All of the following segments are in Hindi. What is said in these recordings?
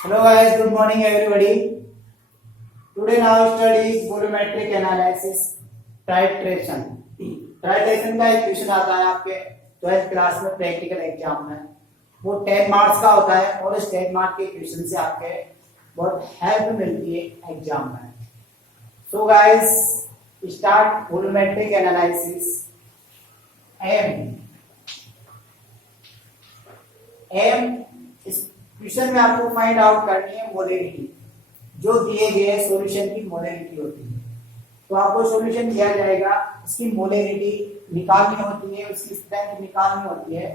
Hello guys, good morning everybody. Today now study volumetric analysis titration. Titration का एक क्वेश्चन आता है आपके 12th क्लास में प्रैक्टिकल एग्जाम में. वो 10 मार्क्स का होता है और इस 10 मार्क्स के क्वेश्चन से आपके बहुत हेल्प मिलती है एग्जाम में. So guys, start volumetric analysis. M इस क्वेश्चन में आपको फाइंड आउट करनी है मोलैरिटी. जो दिए गए सॉल्यूशन की मोलैरिटी होती है. तो आपको सॉल्यूशन दिया जाएगा, इसकी मोलैरिटी निकालनी होती है, उसकी स्ट्रेंथ निकालनी होती है.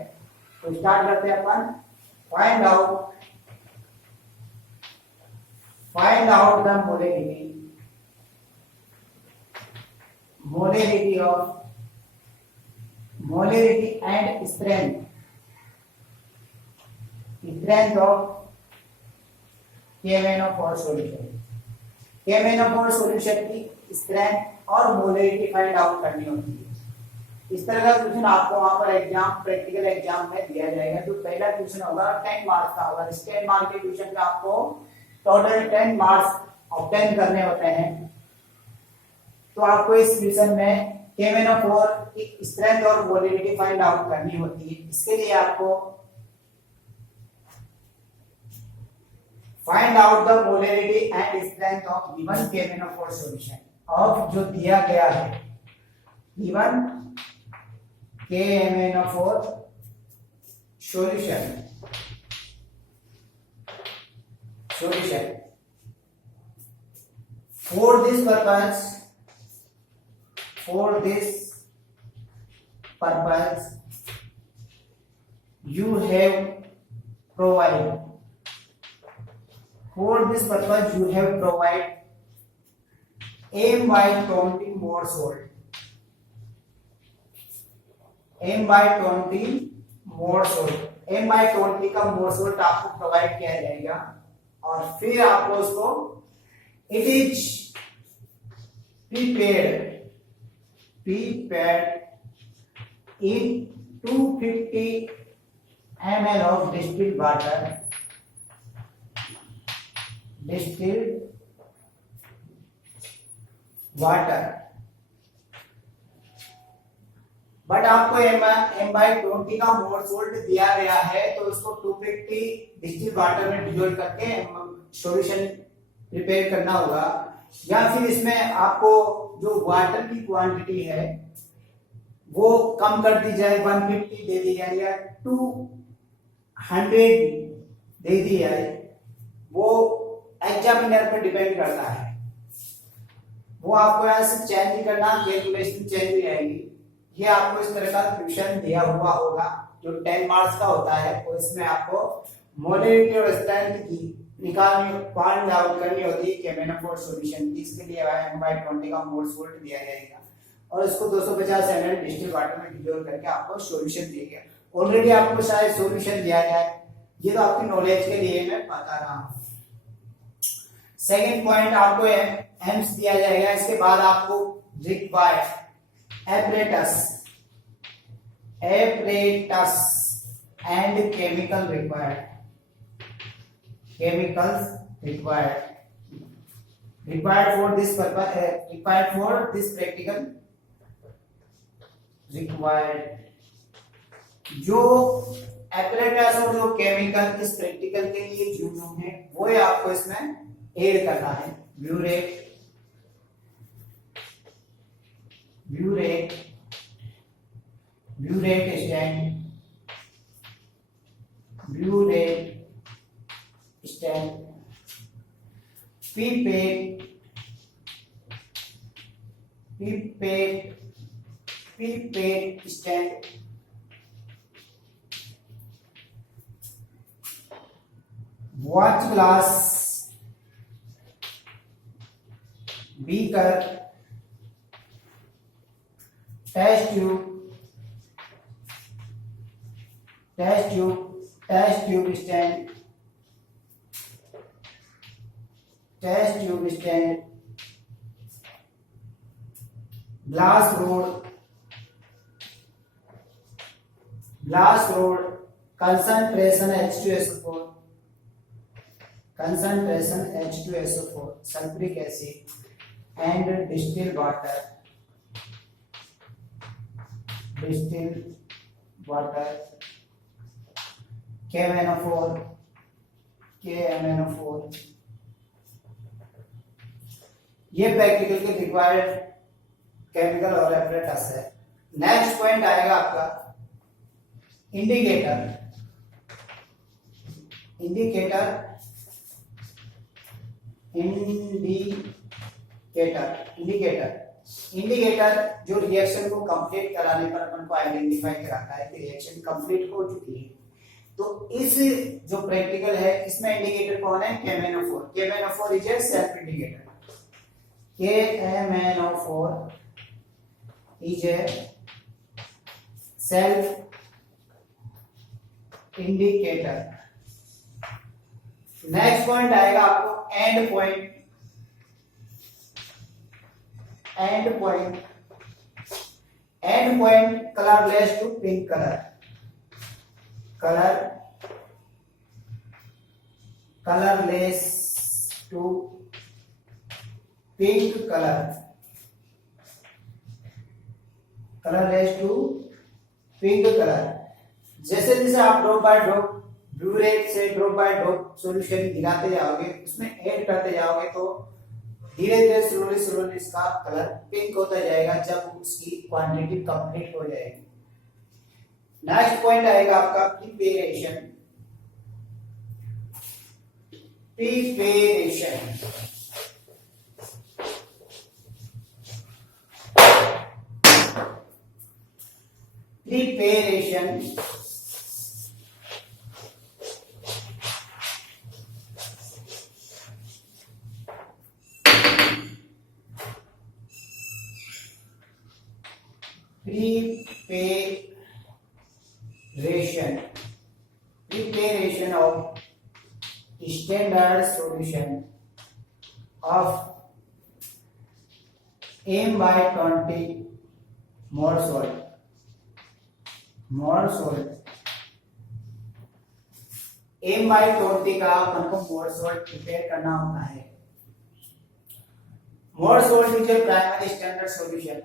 तो स्टार्ट करते हैं अपन. Find out the molarity and strength of KMnO4 solution. KMnO4 solution की स्ट्रेंथ और मोलैरिटी फाइंड आउट करनी होती है. इस तरह का क्वेश्चन आपको वहां पर एग्जाम प्रैक्टिकल एग्जाम में दिया जाएगा. तो पहला क्वेश्चन होगा 10 मार्क्स का होगा. इस 10 मार्क्स के क्वेश्चन में आपको टोटल 10 मार्क्स ऑब्टेन करने होते हैं. तो आपको इस क्वेश्चन में KMnO4 की स्ट्रेंथ और मोलैरिटी फाइंड आउट करनी होती है. इसके लिए आपको find out the molarity and strength of given KMnO4 solution. Of जो दिया गया है given KMnO4 solution for this purpose you have provided m by 20 more salt. m by 20 का मोर सोल्ट आपको प्रोवाइड किया जाएगा. और फिर आपको उसको it is prepared in 250 ml of distilled water. But आपको M/20 का मोर सोल्ट दिया गया है, तो उसको 250 डिस्टिल्ड वाटर में डिसॉल्व करके सॉल्यूशन प्रिपेयर करना होगा. या फिर इसमें आपको जो वाटर की क्वांटिटी है वो कम कर दी जाए, 150 दे दी जाए या 200 दे दी जाए. वो एग्जामिनर पर डिपेंड करता है. वो आपको यहाँ से चेंज ही करना, कैलकुलेशन चेंज हो जाएगी. ये आपको इस तरह का क्वेश्चन दिया हुआ होगा जो 10 मार्क्स का होता है. तो इसमें आपको मोलैरिटी और स्ट्रेंथ की निकालनी फाइंड आउट करनी होती है KMnO4 सॉल्यूशन की. इसके लिए M/20 का मोल सोल्ट दिया जाएगा और इसको 250 ml डिस्टिल्ड वाटर में डिसॉल्व करके आपको सॉल्यूशन दिया गया. ऑलरेडी आपको शायद सॉल्यूशन दिया गया है, ये तो आपकी नॉलेज के लिए मैं बता रहा हूँ. सेकेंड पॉइंट आपको एम्स दिया जाएगा. इसके बाद आपको required apparatus and chemicals required for this purpose, required for this practical. जो apparatus और जो केमिकल इस प्रैक्टिकल के लिए यूज होंगे वो आपको इसमें ऐड करना है. Burette stand, pipette stand, watch glass, beaker, test tube stand, glass rod, concentration H2SO4, concentration H2SO4 sulfuric acid and distilled water KMnO4 ये प्रैक्टिकल के रिक्वायर्ड केमिकल और एपरेटस है। नेक्स्ट पॉइंट आएगा आपका इंडिकेटर जो रिएक्शन को कंप्लीट कराने पर अपन को आइडेंटिफाई कराता है कि रिएक्शन कंप्लीट हो चुकी है। तो इस जो प्रैक्टिकल है इसमें इंडिकेटर कौन है? KMnO4 is a self indicator. KMnO4 is a self indicator। Next point आएगा आपको end point colourless to pink colourless to pink colour. जैसे जैसे आप ड्रॉप बाय ड्रॉप ब्लूरेट से ड्रॉप बाय ड्रॉप सॉल्यूशन गिराते जाओगे, उसमें ऐड करते जाओगे तो धीरे धीरे स्लोली इसका कलर पिंक होता जाएगा जब उसकी क्वांटिटी कंप्लीट हो जाएगी। नेक्स्ट पॉइंट आएगा आपका preparation. Preparation of standard solution of M/20 more salt M/20 का अपन को मोर सॉल्ट प्रिपेयर करना होता है। Mohr salt is a primary standard solution.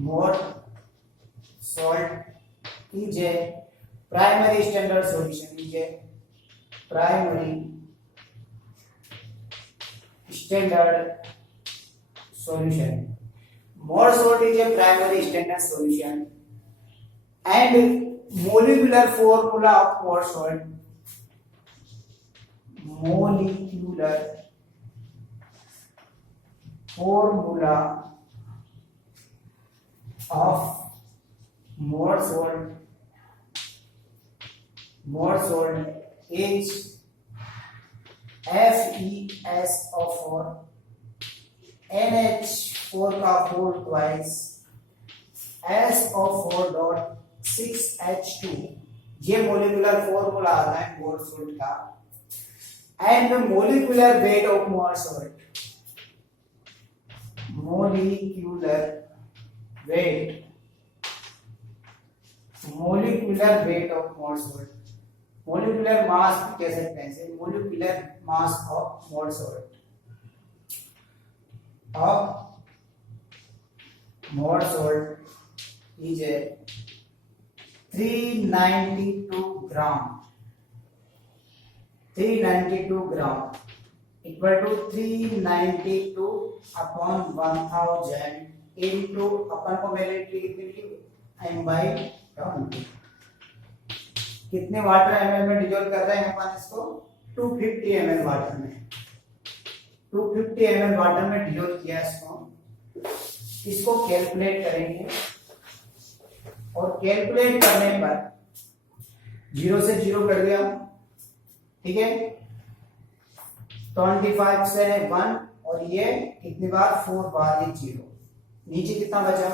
Mohr salt is a primary standard solution More salt is a primary standard solution and molecular formula of more salt is FeSO4 NH4 का 4 twice SO4.6H2 ये मोलिकुलर फॉर्मूला आता है मोर सॉल्ट का। And molecular weight of more salt molecular weight of more salt molecular mass कह सकते हैं इसे। Molecular mass of more salt is a 392 gram equal to 392 upon 1000 into अपन को वैलेंसी M/20 कितने वाटर ml में डिसॉल्व कर रहे हैं अपन इसको 250 ml वाटर में 250 ml वाटर में डिसॉल्व किया इसको कैलकुलेट करेंगे और कैलकुलेट करने पर 0 से 0 कर दिया, ठीक है। 25 से 1 और ये कितनी बार 4 बार ये 0, नीचे कितना बचा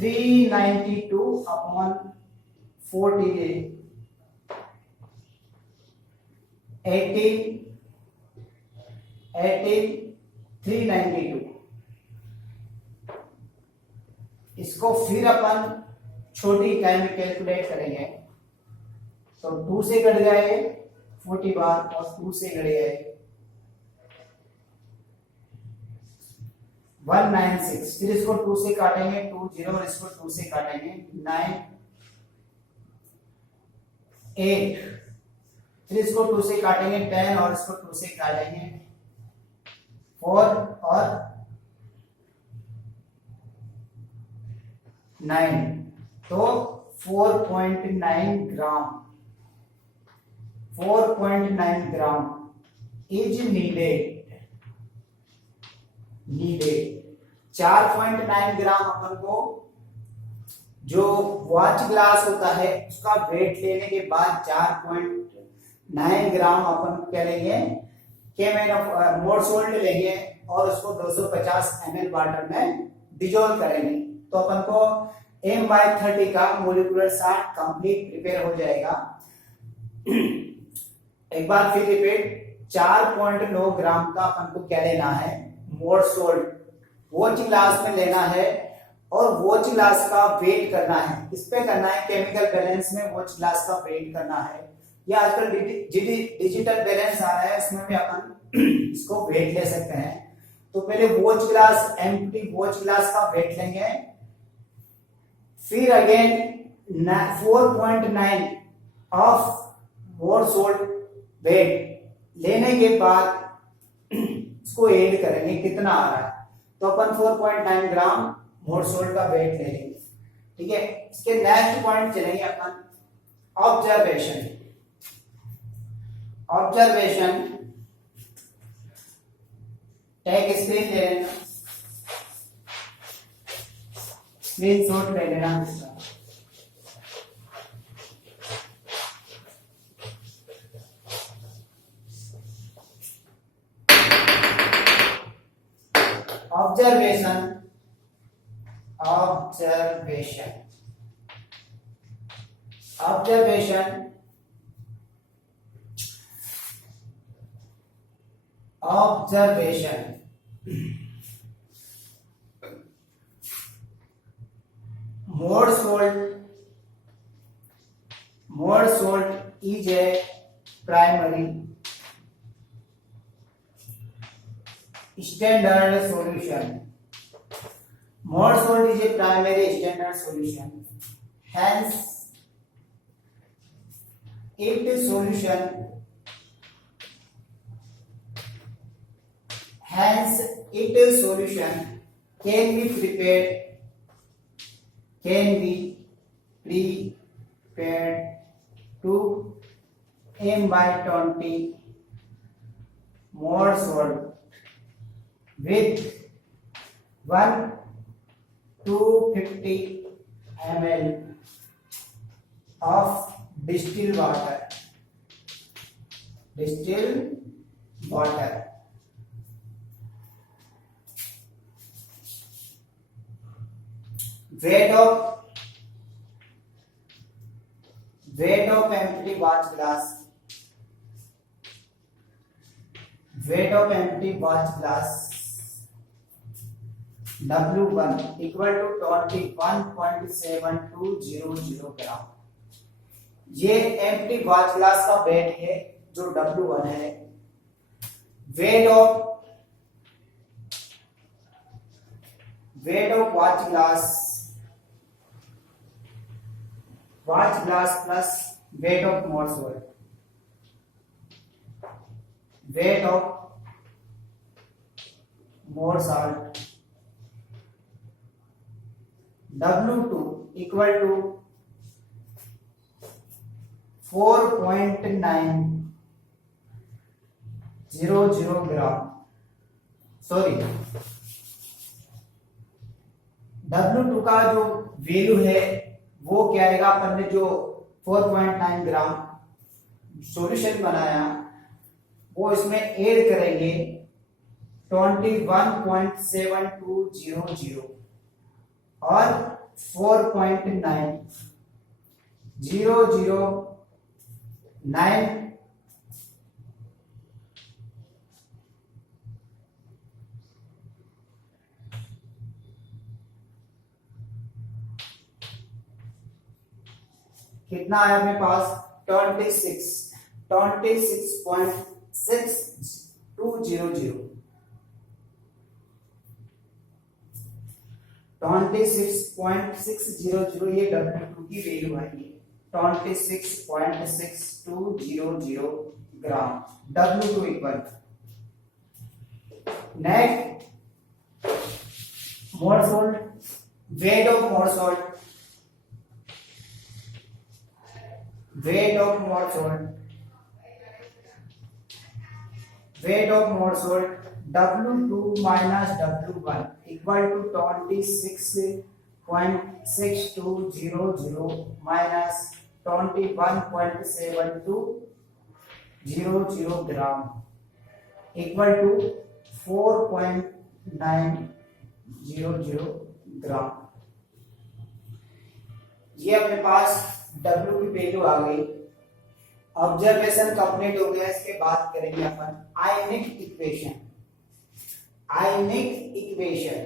392 अपॉन 40 392। इसको फिर अपन छोटी इकाई में कैलकुलेट करेंगे तो 2 से कट जाए 40 बार और 2 से घड़े है 196। फिर इसको 2 से काटेंगे 20 और इसको 2 से काटेंगे 9 8। फिर इसको 2 से काटेंगे 10 और इसको 2 से काटेंगे 4 और 9। तो 4.9 ग्राम 4.9 ग्राम इज नीडेड 4.9 ग्राम अपन को जो वॉच ग्लास होता है उसका वेट लेने के बाद 4.9 ग्राम अपन क्या लेंगे मोर सोल्ट लेंगे और उसको 250 ml वाटर में डिजोल्व करेंगे। तो अपन को M/30 का मोलिकुलर चार्ट कंप्लीट प्रिपेयर हो जाएगा। एक बार फिर रिपीट 4.9 ग्राम का अपन को क्या लेना है मोर सोल्ट वॉच ग्लास में लेना है और वॉच ग्लास का वेट करना है। इस पे करना है केमिकल बैलेंस में वॉच ग्लास का वेट करना है या आजकल डिजिटल बैलेंस आ रहा है इसमें भी अपन इसको वेट ले सकते हैं। तो पहले watch glass empty watch glass का वेट लेंगे फिर again 4.9 of more salt weight लेने के बाद इसको ऐड करेंगे कितना आ रहा है। तो अपन 4.9 ग्राम मोर सोल्ट का वेट ले लेंगे। ठीक है, इसके नेक्स्ट पॉइंट चलेंगे अपन ऑब्जर्वेशन। टेक स्क्रीन ले लेना, स्क्रीनशॉट ले लेना। Observation more salt is a primary standard solution. More salt is a primary standard solution. Hence, its solution can be prepared to M/20 more salt with 250 ml of distilled water. Weight of empty watch glass. W1 equal to 21.7200 ग्राम। ये एम्प्टी वॉच ग्लास का वेट है जो W1 है। Weight of watch glass plus weight of more salt. Weight of more salt W2 equal to 4.900 gram. Sorry, W2 का जो वैल्यू है वो क्या आएगा, अपन ने जो 4.9 ग्राम सॉल्यूशन बनाया वो इसमें ऐड करेंगे 21.7200 और 4.9009 कितना है अपने पास 26 26.6200 26.600 ये W2 की वैल्यू आएगी 26.6200 ग्राम W2 equal next more salt weight of more salt weight of more salt W2 minus W1 equal to 26.6200 minus 21.7200 gram equal to 4.900 ग्राम। ये अपने पास W की वैल्यू आ गई। ऑब्जर्वेशन कंप्लीट हो गया। इसके बाद करेंगे अपन आयनिक इक्वेशन।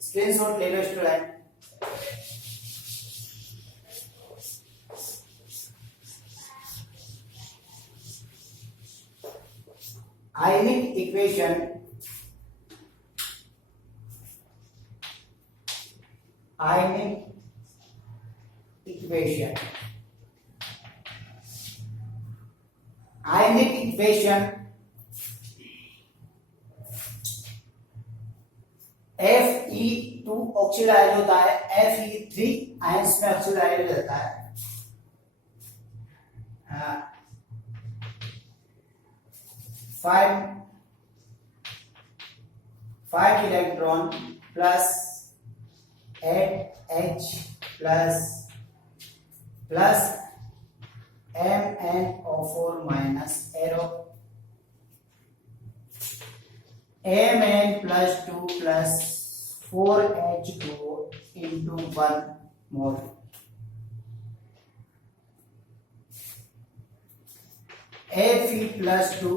स्क्रीनशॉट ले लो स्टूडेंट। आयनिक इक्वेशन Fe2 ऑक्सीडाइज होता है Fe3 आयंस में ऑक्सीडाइज हो जाता है। 5 electron plus 8H plus MnO4 minus arrow Mn plus 2 plus 4H2 into 1 more Fe plus 2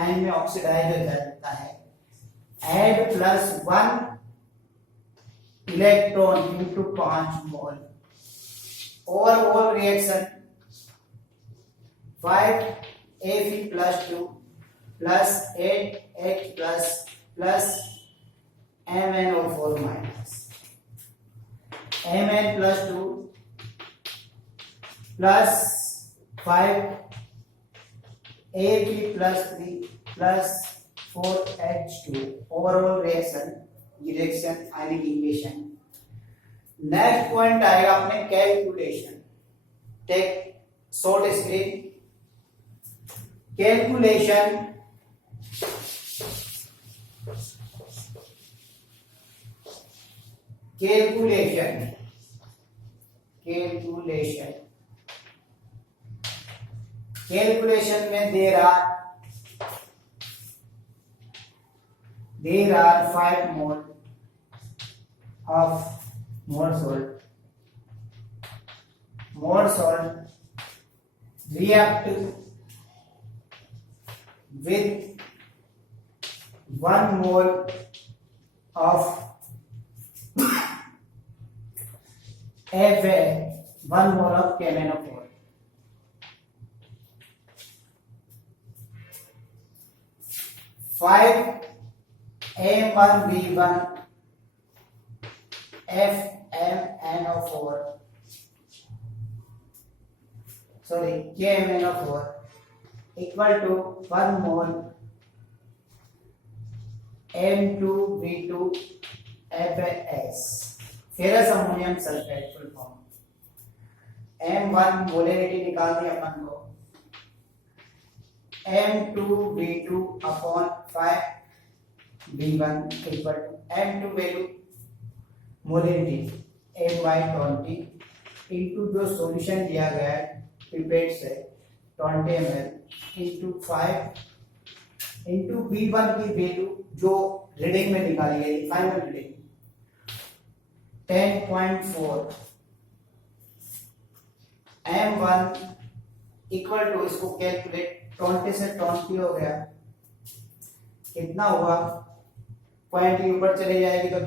ion में ऑक्सीडाइज हो जाता है। Add plus 1 electron into 5 mole. Overall reaction 5Fe plus 2 plus 8H plus MnO4 minus Mn plus 2 plus 5Fe plus 3 plus 4H2 overall reaction ionic equation. Next point आएगा अपने calculation. Take short screen. Calculation में there are 5 mole of more salt react with 1 mole of Fa, 1 mole of KMnO4. Five M1V1 FMnO4 KMnO4 equal to 1 mole M2V2 FAS ferrous ammonium sulphate full form. M1 molarity निकाल दी अपन को M2V2 upon 5V1 equal to M2 value molarity M/20 into जो सॉल्यूशन दिया गया है पिपेट से 20 ml इनटू 5 इनटू V1 की वैल्यू जो रीडिंग में निकाली गई final reading 10.4 M1 equal to इसको कैलकुलेट 20 से 20 हो गया कितना हुआ पॉइंट के ऊपर चले जाएगी तो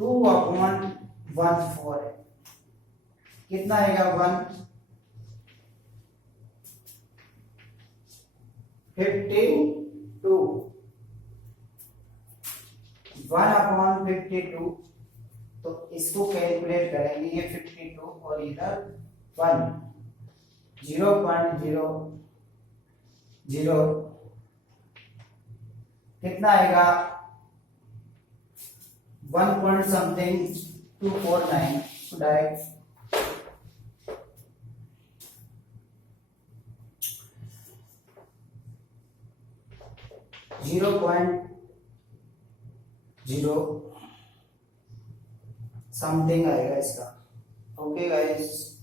2 अपॉन 14 है कितना आएगा 152 1/52, तो इसको कैलकुलेट करेंगे, ये 52 और इधर 1, 0.00 कितना आएगा 1 पॉइंट समथिंग 249, तो डायरेक्ट 0.0 समथिंग आएगा इसका। Okay guys.